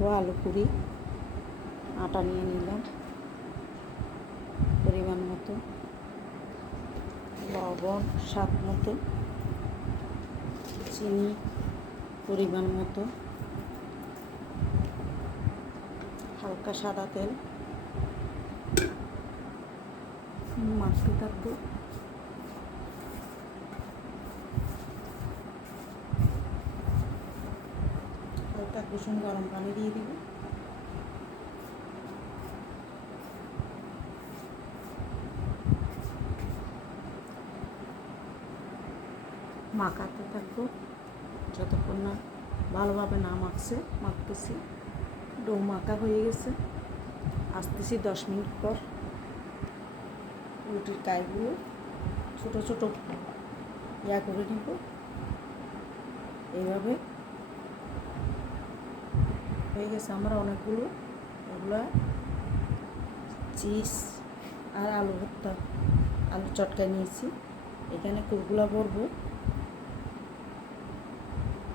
করব আলু পুরি। আটা নিয়ে নিলাম পরিমাণ মতো, লবণ স্বাদ মতো, চিনি পরিমাণ মতো, হালকা সাদা তেল মাখতে থাকবো। হালকা কুসুম গরম পানি দিয়ে দিব। মাখাতে থাকবো যতক্ষণ না ভালোভাবে না মাখতেছি। ডো মাখা হয়ে গেছে, আসতেছি 10 মিনিট পর। রুটির কাইগুলো ছোট ছোট করে নিব। এইভাবে হয়ে গেছে আমার অনেকগুলো। এগুলা চিজ আর আলু ভর্তা, আলু চটকায় নিয়েছি। এখানে কুরকুলা ভরবো,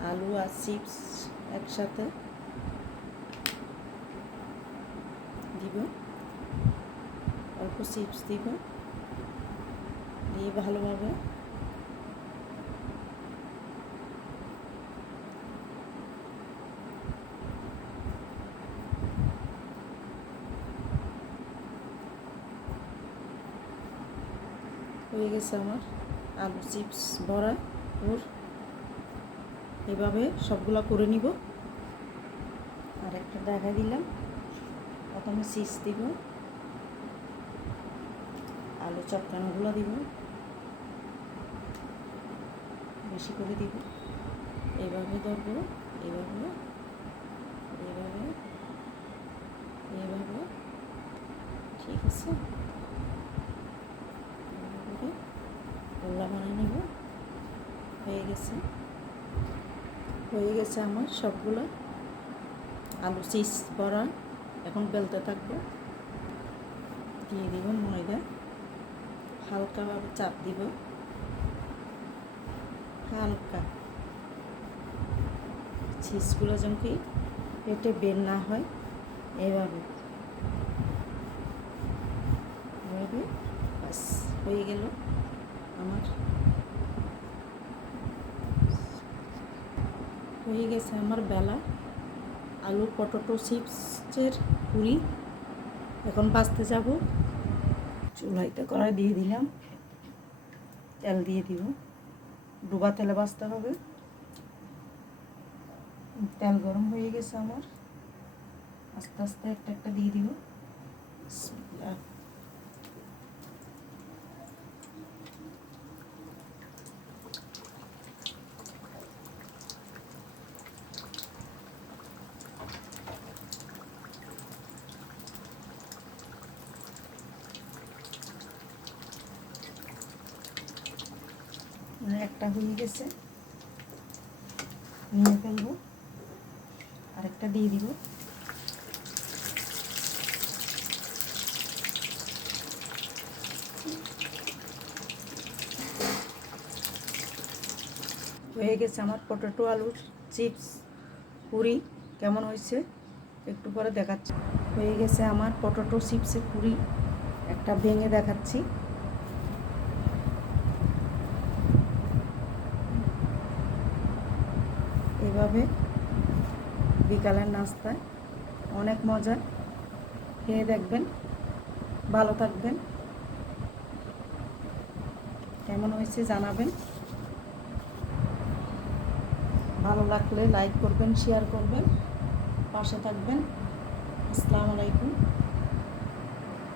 আলু আর চিপস একসাথে দিব। অল্প চিপস দিব, দিয়ে ভালোভাবে হয়ে গেছে আমার আলু চিপস ভরা ওর। এভাবে সবগুলা করে নিব। আর একটা দেখা দিলাম, প্রথমে চিপস দিব, আলু চটকানোগুলো দিব, বেশি করে দিব। এইভাবে ধরবো, এইভাবে এইভাবে এইভাবে, ঠিক আছে। গোল্লা বানিয়ে নেব। হয়ে গেছে আমার সবগুলো আলু চিপস ভরা। এখন বেলতে থাকবো। দিয়ে দিব ময়দা, হালকাভাবে চাপ দিব, হালকা, চিজগুলো যেন কি পেটে বের না হয়। এইভাবে বাস হয়ে গেল আমার। হয়ে গেছে আমার বেলা আলু পটেটো চিপসের পুরি। এখন ভাজতে যাব। চুলাইতে কড়াই দিয়ে দিলাম, তেল দিয়ে দিব। ডুবা তেলে ভাজতে হবে। তেল গরম হয়ে গেছে আমার, আস্তে আস্তে একটা একটা দিয়ে দিব। একটা হয়ে গেছে, নিয়ে ফেলবো। আরেকটা দিয়ে দিব। হয়ে গেছে আমার পটেটো আলুর চিপস পুরি। কেমন হয়েছে একটু পরে দেখাচ্ছি। হয়ে গেছে আমার পটেটো চিপসের পুরি। একটা ভেঙে দেখাচ্ছি। এভাবে বিকালের নাস্তায় অনেক মজা। খেয়ে দেখবেন, ভালো থাকবেন। কেমন হয়েছে জানাবেন। ভালো লাগলে লাইক করবেন, শেয়ার করবেন, পাশে থাকবেন। আসসালামু আলাইকুম।